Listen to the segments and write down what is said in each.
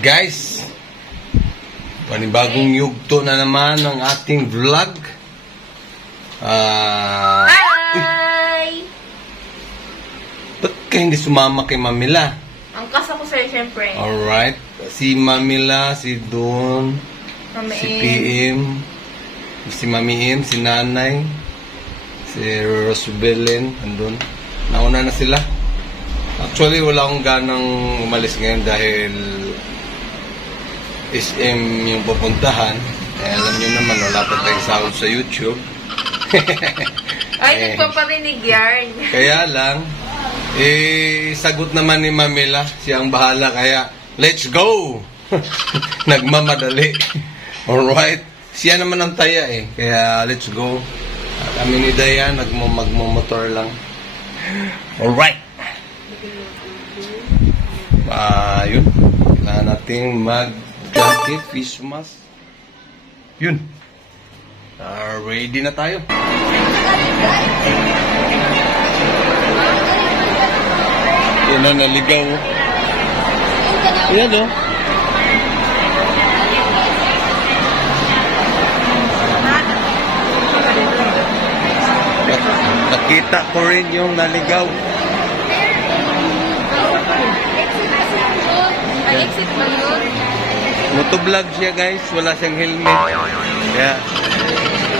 Guys, panibagong yugto na naman ng ating vlog. Hi! Ba't ka hindi sumama kay Mamila? Ang kas ako sa'yo, syempre. Alright. Si Mamila, si Don, Mami si M. PM, si Mami M, si Nanay, si Rosbelen, andun. Nauna na sila. Actually, wala akong ganang umalis ngayon dahil SM yung pupuntahan. Eh, alam nyo naman, wala pa tayong sahod sa YouTube. Ay, nagpaparinig yarn. Kaya lang, sagot naman ni Mamila, siya ang bahala, kaya let's go! Nagmamadali. Alright? Siya naman ang taya kaya let's go. At kami ni Dayan, magmamotor lang. Alright! Yun. Kailangan nating mag-fish mask. Yun. Ready na tayo. Yan na, naligaw. Yan o. Nakita ko rin yung naligaw. Exit ba yun? Motovlog siya guys, wala siyang helmet. Kaya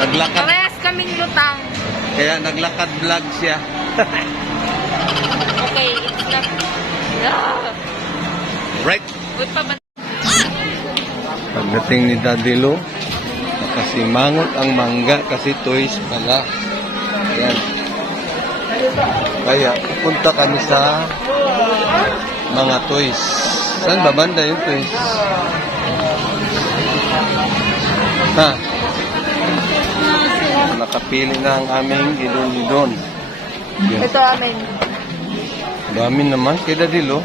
naglakad. Parehas kaming lutang. Kaya naglakad vlog siya. Okay, it's not... Yeah. Right. Good pa ba? Pagdating ni Daddy Lo, nakasimangot ang mangga kasi toys pala. Ayan. Kaya pupunta kami sa mga toys. Saan ba banda yung toys? Ha? Nakapili na ang aming idon-idon. Yan. Ito amin. Dami naman kay Daddy Lo.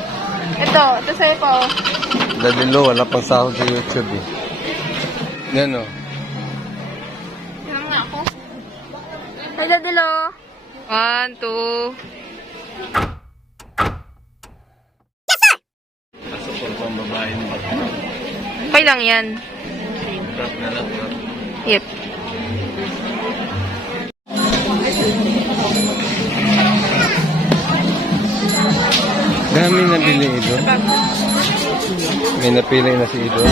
Ito sa'yo po. Daddy Lo, wala pang sahod sa YouTube Yan o. Yan nga ako. Hi, Dadalo. 1, 2. Pasok ko pang babae ng bata. Okay lang yan. Trap na lang. Yep. Dami nabili ito. May napili na si Ido.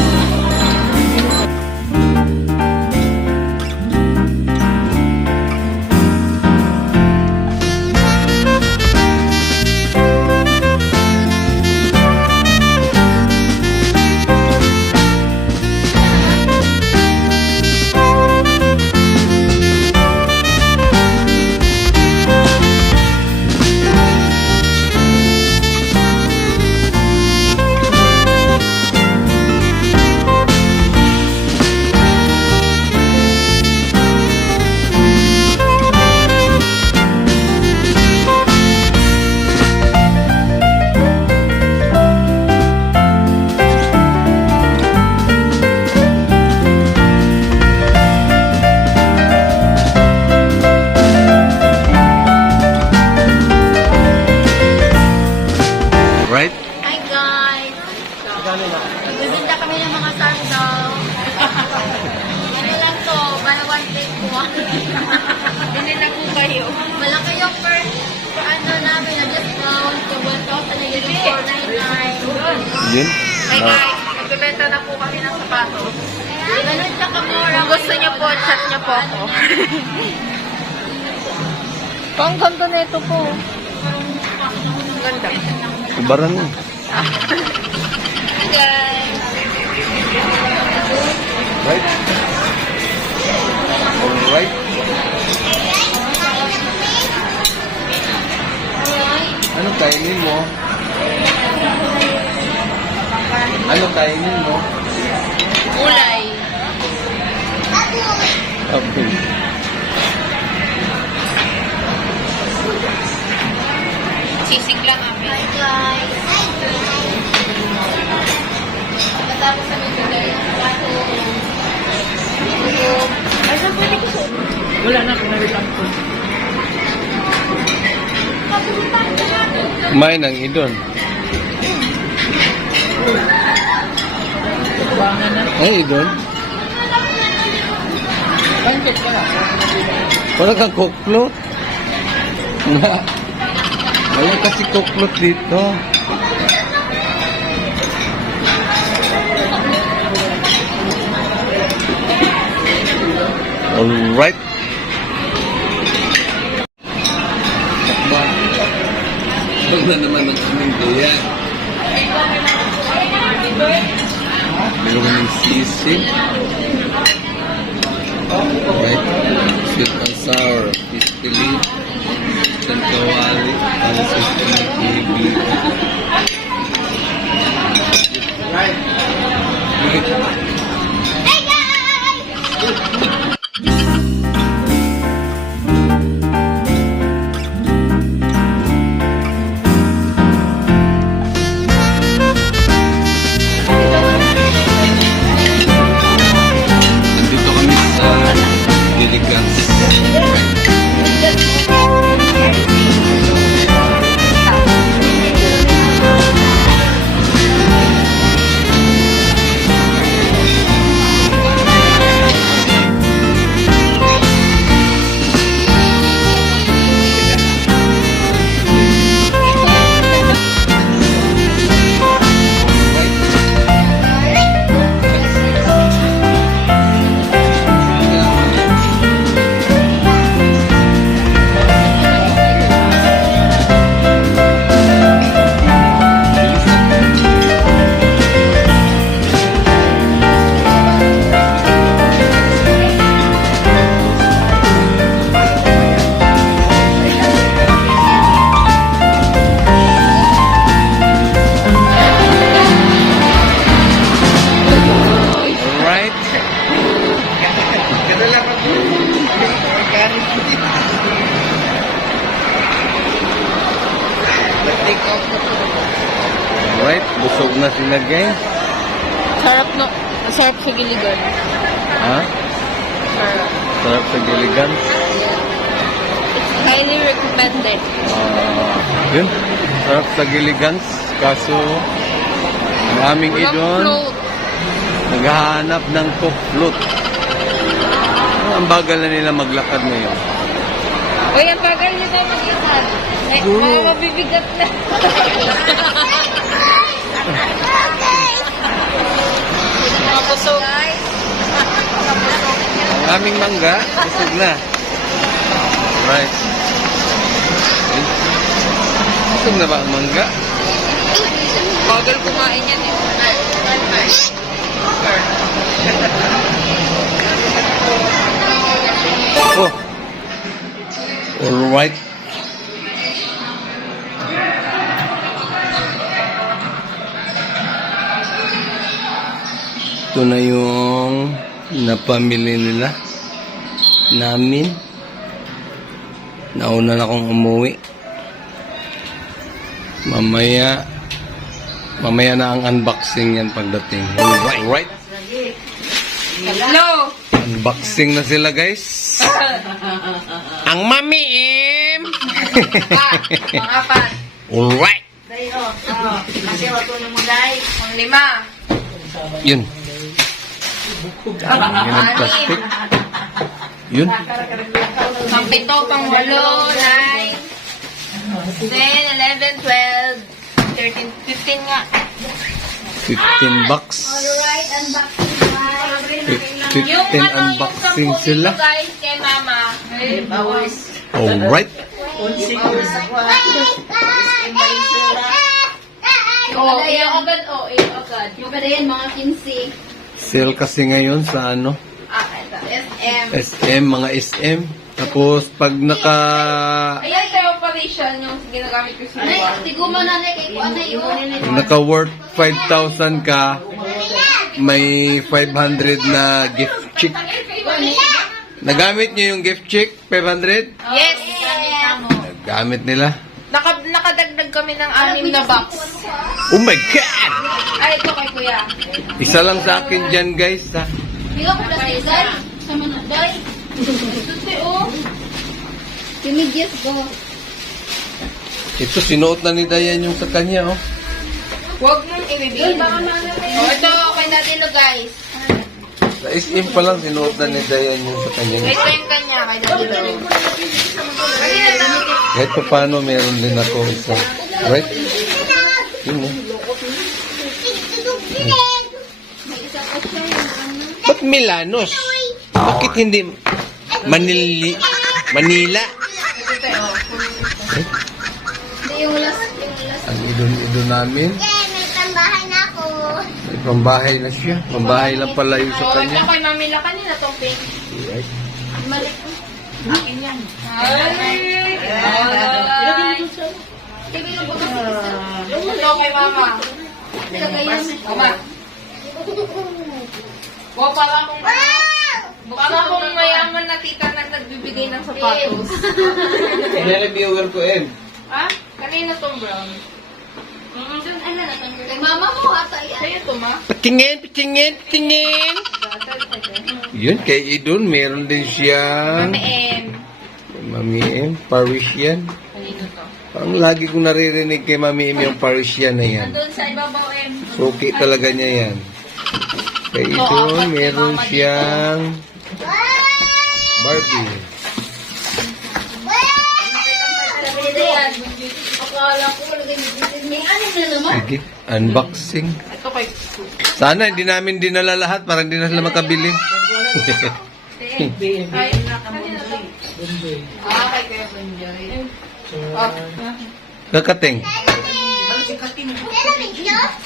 Right? Hi, guys. Bibinta kami ng mga sandal. Ano lang to? Para one plate po. Bili na po kayo. Malaki yung first ano namin na discount to 1,499. Yun? Hi guys, nagbibenta na po kami ng sapatos. Ganun siya kamura. Kung gusto niyo po, chat niyo po ako. Ang ganda na ito po. Ang ganda. Kubaran mo. Hi guys. Right? Alright. Ano kainin mo? Ano kainin mo? Gulay. Okay. Sisig lang kami. Hi guys. Matapos sa bibigay ng sapatos. Ay, saan pwede ko so? Wala na, pinalitan ko. Kumain ng idon. Ay, doon. Blanket ka na. Wala kang kuklot. Wala kasi kuklot dito. Alright. Huwag na naman ang aming gaya. Meron kami sisig. Right? Sweet and sour. Fish fillet. Chicken kawali. Pancit and kibi. Right. Dito kami sa Gilligan's. Alright. Ganda lang ako. Alright, busog na sila guys. Sarap no. Sarap sa giligan. Ha? Sarap. Sarap sa Gilligan's. It's highly recommended. Yun, sarap sa Gilligan's. Kaso, ang aming Walang idon, float. naghahanap ng cook-float. Ang bagal na nila maglakad ngayon. Uy, ang bagal nito mag-isan. Eh, Gulo. mga mabibigat na. Mga busog. Ang aming mangga, busog na. Right. Busog na ba ang mangga? Bagal kumain yan eh. Oh. Alright. Ito na yung napamili nila. Namin. Nauna na akong umuwi. Mamaya na ang unboxing yan pagdating. Alright. Hello! Unboxing na sila guys. Ang mami em. Mga apat. Alright. Kasi wato na mo guys. Ang lima. Yun. Yan ang plastic. Yun. Pang pito, pang walo, 9, 10, 11, 12, 13, 15 nga. 15 bucks. Alright, unboxing guys. 15 unboxing yung sila. guys kay mama. Bawas. Alright. Oh, iyo agad, oh, iyo agad. Yung kada yan, mga 15. Sale kasi ngayon sa ano? Ah, ito, SM. SM, mga SM. Tapos pag naka Ayan, sa operation yung ginagamit ko sa iba. Siguro na kay kuan na yun. pag naka worth 5,000 ka, may 500 na gift check. Nagamit niyo yung gift check 500? Yes! Gamit nila. Nakadagdag kami ng 6 na box. Oh my God! Ay, ito kay kuya. Isa lang sa akin dyan guys ha. Hindi ko plastic. Sama na. Day. Susi, oh. Tinigyas ko. Ito sinuot na ni Dayan yung sa kanya oh. Huwag mong ibibigay. Oh, ito, okay natin, guys. Sa SM pa lang, sinuot na ni Dayan yung sa kanya. Ito yung kanya, kay Daddy Lo. Kanina damit eh. Kahit pa paano, meron din ako isa. Right? Yun eh. May isa pa siya yung ano. Ba't Milanos? Bakit hindi Manila? Ito tayo. Hindi yung last. Ang idon namin. May tambahan ako. May pambahay na siya. Pambahay lang pala yung sa Oh, kanya. ito kay Mami La kanina tong pink. Right? Malik. Akin yan. Ay! Sige lang po kasi isa. Ito kay Mama. Ilagay yan. Mama. Wow, para akong mayaman na tita na nagbibigay ng sapatos. Ilalabiyugan ko, Em. Ha? Kanina tong brown. Doon, ano na tong kay Mama mo ata yan. Sa'yo to, Ma? Patingin. Yun, kay Idon, meron din siyang Mami M. Mami M, Parisian. Kanino to? Ang lagi kong naririnig kay Mami M yung Parisian na yan. Nandun sa ibabaw M. Suki talaga niya yan. Kay Idon, meron siyang Barbie. Akala ko lagay may anim na naman. Sige, unboxing. Ito kay Sana hindi namin dinala lahat para hindi na sila makabili. Ay, kanina to. Kay Kuya Bunjoy. Kakating.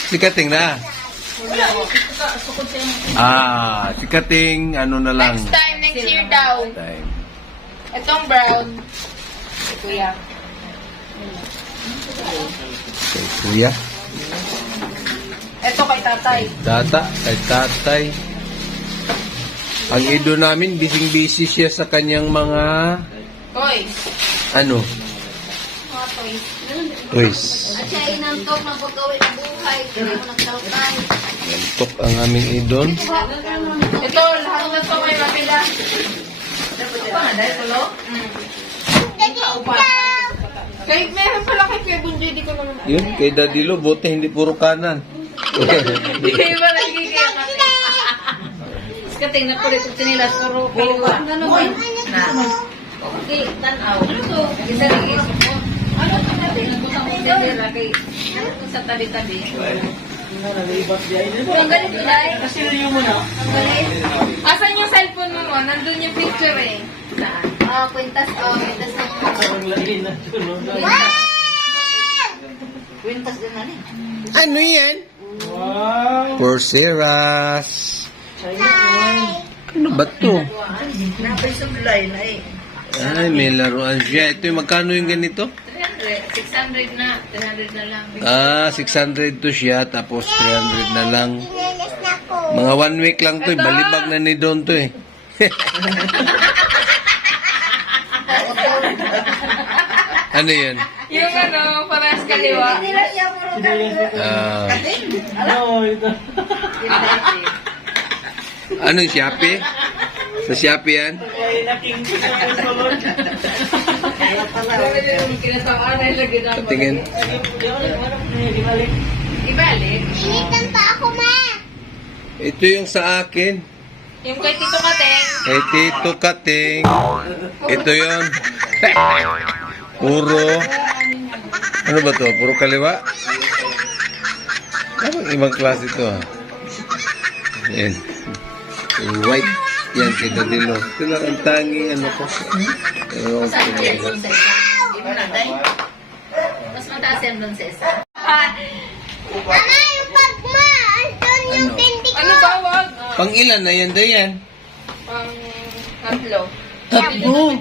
Si Kating na. Si Kating, ano na lang. Next time, next year daw. Time. Itong brown. Kuya. Kay Kuya. Ito kay tatay. Kay tatay. Ang ido namin, busy siya sa kanyang mga, Toys. ano, Mga toys. toys. At siya inantok ng paggawin ng buhay. Kaya ako nagtalkay. Nantok ang aming idon. Ito, lahat na to may mapila. Dapat pa nga, dahil tulo? Kay, meron pala kay Kuya Bunjoy, di ko naman. Yun, kay Daddy Lo, buti hindi puro kanan. Di kayo ba nagigaya kasi? Kating na po rin sa nila, puro kaliwa. Ano ba? Okay, tanaw. Ano to? Isa rin iso po. Ano to natin? Nagpunta ko sa dira kay, ano to sa tabi-tabi? Ang ganito dahil. Kasi yung mo na. Ang galit. Asan yung cellphone mo? Nandun yung picture eh. Saan? Kwintas ng Kwintas din na rin. Ano yan? Wow! Porceras. Ano ba to? Ay, may laruan siya. Ito yung magkano yung ganito? 600 na. 300 na lang. 600 to siya, tapos 300 na lang. Mga 1 week lang to, balibag na ni Don to eh. Ano yan? Yung ano, parehas kaliwa. Ano yung Shopee? Sa Shopee yan? Patingin. Ibalik. Initan pa ako, ma. Ito yung sa akin. Yung kay Tito Kateng. Kay Tito Kating. Ito yun. Puro. Ano ba to? Puro kaliwa? Ano ibang klase ito ah? Yan. White. Yan, kay Daddy Lo. Ito lang ang tangi, ano ko. Pero, Saan yan? Doon sa isa. Di mo na, day? Mas mataas yan doon sa isa. Mama, yung pagma. Andun yung tindi ko. Ano ba, wag? pang ilan na yan, Dayan? Pang tatlo. Tatlo.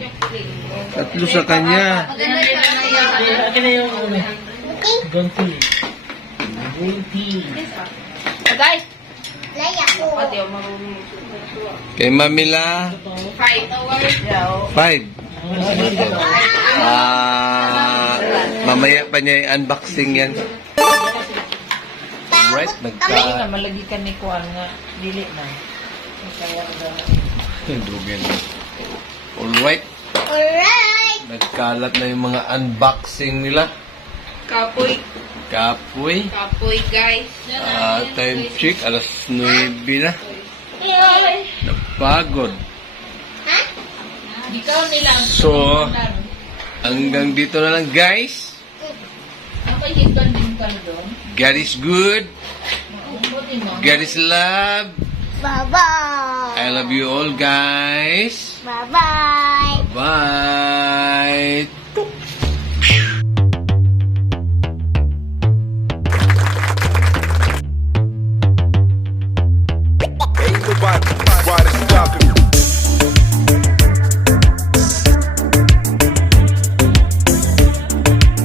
Tatlo sa kanya. Maganda siya na yan. Guys, Laya ko. pati yung marunong. Kay Mamila, 5. 5. Mamaya pa niya i-unboxing yan. Right, nagka... malagi ka ni Kuan nga dili na. Dugin. Alright, Alright. nagkalat na yung mga unboxing nila. Kapoy. Kapoy. Kapoy, guys. Time check, alas 9 na. Ay, Pagod. Ha? Ikaw nila. So, hanggang dito na lang guys. Apa higan din ka doon? God is good. Buti mo. God is love. Bye-bye. I love you all guys. Bye-bye. Bye.